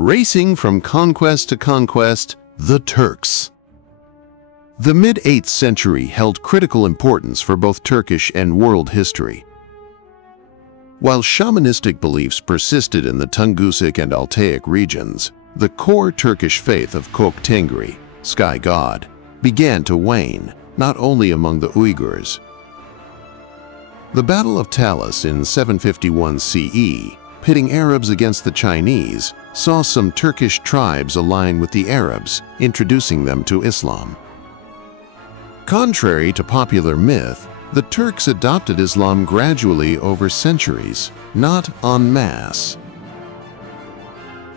Racing from conquest to conquest, the Turks. The mid-8th century held critical importance for both Turkish and world history. While shamanistic beliefs persisted in the Tungusic and Altaic regions, the core Turkish faith of Kök Tengri, sky god, began to wane, not only among the Uyghurs. The Battle of Talas in 751 CE, pitting Arabs against the Chinese, saw some Turkish tribes align with the Arabs, introducing them to Islam. Contrary to popular myth, the Turks adopted Islam gradually over centuries, not en masse.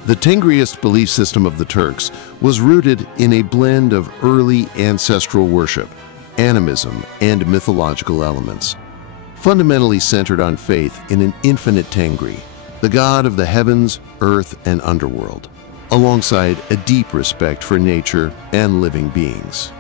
The Tengriist belief system of the Turks was rooted in a blend of early ancestral worship, animism, and mythological elements, fundamentally centered on faith in an infinite Tengri, the god of the heavens, earth, and underworld, alongside a deep respect for nature and living beings.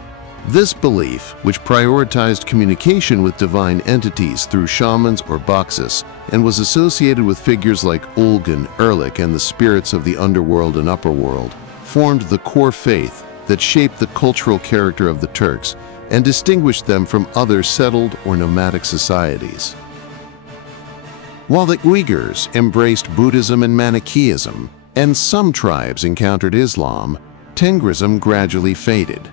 This belief, which prioritized communication with divine entities through shamans or Baksis, and was associated with figures like Ulgan, Erlik, and the spirits of the underworld and upperworld, formed the core faith that shaped the cultural character of the Turks and distinguished them from other settled or nomadic societies. While the Uyghurs embraced Buddhism and Manichaeism, and some tribes encountered Islam, Tengrism gradually faded.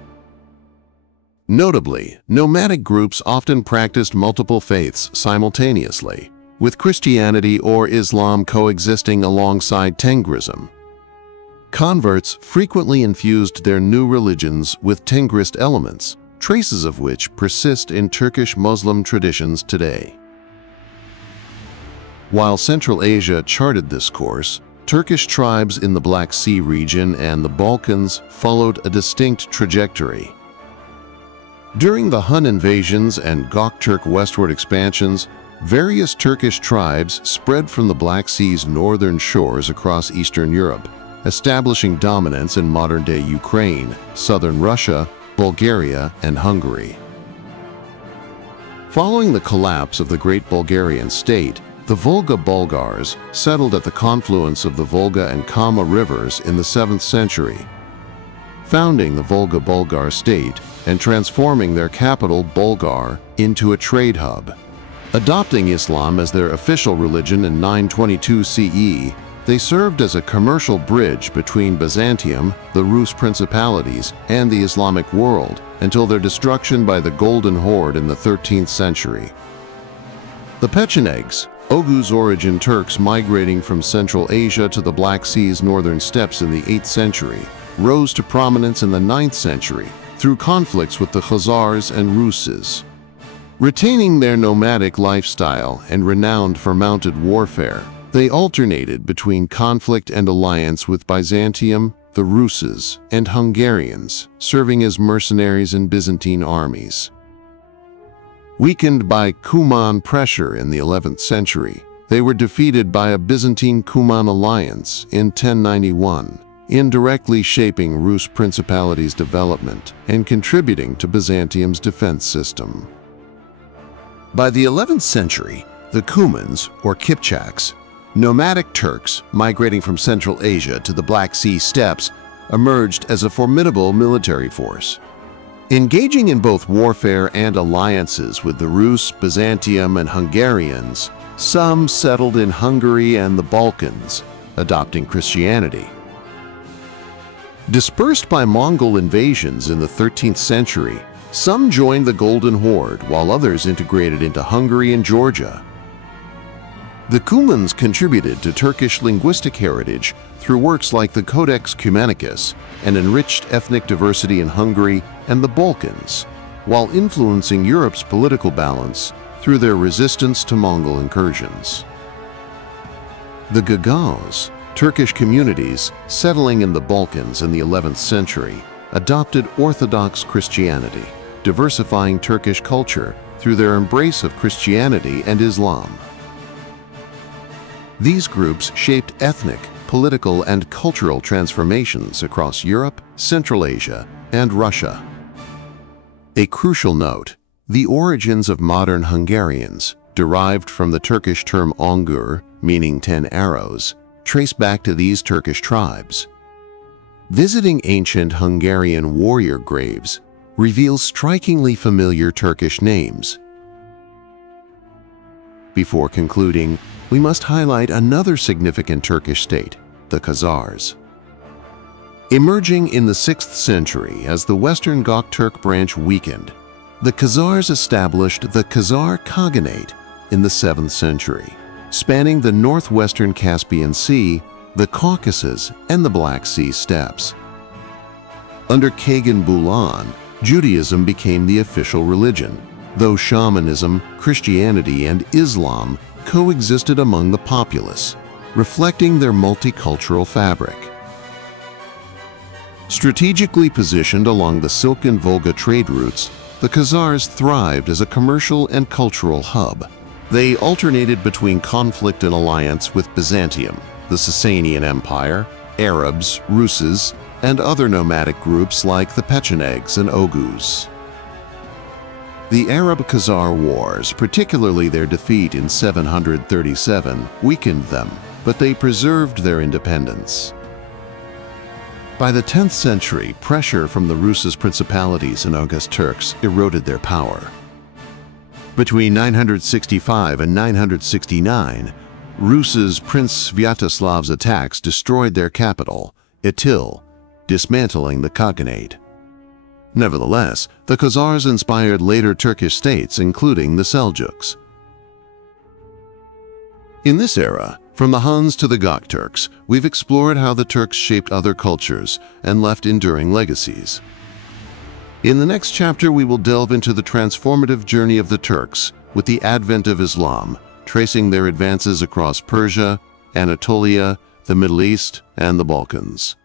Notably, nomadic groups often practiced multiple faiths simultaneously, with Christianity or Islam coexisting alongside Tengrism. Converts frequently infused their new religions with Tengrist elements, traces of which persist in Turkish Muslim traditions today. While Central Asia charted this course, Turkish tribes in the Black Sea region and the Balkans followed a distinct trajectory. During the Hun invasions and Göktürk westward expansions, various Turkish tribes spread from the Black Sea's northern shores across Eastern Europe, establishing dominance in modern-day Ukraine, southern Russia, Bulgaria, and Hungary. Following the collapse of the Great Bulgarian state, the Volga Bulgars settled at the confluence of the Volga and Kama rivers in the 7th century, founding the Volga Bulgar state and transforming their capital, Bulgar, into a trade hub. Adopting Islam as their official religion in 922 CE, they served as a commercial bridge between Byzantium, the Rus principalities, and the Islamic world until their destruction by the Golden Horde in the 13th century. The Pechenegs, Oghuz origin Turks migrating from Central Asia to the Black Sea's northern steppes in the 8th century, rose to prominence in the 9th century through conflicts with the Khazars and Ruses. Retaining their nomadic lifestyle and renowned for mounted warfare, they alternated between conflict and alliance with Byzantium, the Ruses, and Hungarians, serving as mercenaries in Byzantine armies. Weakened by Cuman pressure in the 11th century, they were defeated by a Byzantine-Cuman alliance in 1091, indirectly shaping Rus principalities' development and contributing to Byzantium's defense system. By the 11th century, the Cumans, or Kipchaks, nomadic Turks migrating from Central Asia to the Black Sea steppes, emerged as a formidable military force. Engaging in both warfare and alliances with the Rus, Byzantium, and Hungarians, some settled in Hungary and the Balkans, adopting Christianity. Dispersed by Mongol invasions in the 13th century, some joined the Golden Horde while others integrated into Hungary and Georgia. The Cumans contributed to Turkish linguistic heritage through works like the Codex Cumanicus and enriched ethnic diversity in Hungary and the Balkans, while influencing Europe's political balance through their resistance to Mongol incursions. The Gagauz, Turkish communities settling in the Balkans in the 11th century, adopted Orthodox Christianity, diversifying Turkish culture through their embrace of Christianity and Islam. These groups shaped ethnic, political, and cultural transformations across Europe, Central Asia, and Russia. A crucial note: the origins of modern Hungarians, derived from the Turkish term ongur, meaning 10 arrows, trace back to these Turkish tribes. Visiting ancient Hungarian warrior graves reveals strikingly familiar Turkish names. Before concluding, we must highlight another significant Turkish state, the Khazars. Emerging in the 6th century as the Western Gokturk branch weakened, the Khazars established the Khazar Khaganate in the 7th century, spanning the northwestern Caspian Sea, the Caucasus, and the Black Sea steppes. Under Kagan Bulan, Judaism became the official religion, though shamanism, Christianity, and Islam coexisted among the populace, reflecting their multicultural fabric. Strategically positioned along the Silk and Volga trade routes, the Khazars thrived as a commercial and cultural hub. They alternated between conflict and alliance with Byzantium, the Sasanian Empire, Arabs, Ruses, and other nomadic groups like the Pechenegs and Oghuz. The Arab-Khazar Wars, particularly their defeat in 737, weakened them, but they preserved their independence. By the 10th century, pressure from the Rus' principalities and August Turks eroded their power. Between 965 and 969, Rus' Prince Svyatoslav's attacks destroyed their capital, Itil, dismantling the Khaganate. Nevertheless, the Khazars inspired later Turkish states, including the Seljuks. In this era, from the Huns to the Gokturks, we've explored how the Turks shaped other cultures and left enduring legacies. In the next chapter, we will delve into the transformative journey of the Turks with the advent of Islam, tracing their advances across Persia, Anatolia, the Middle East, and the Balkans.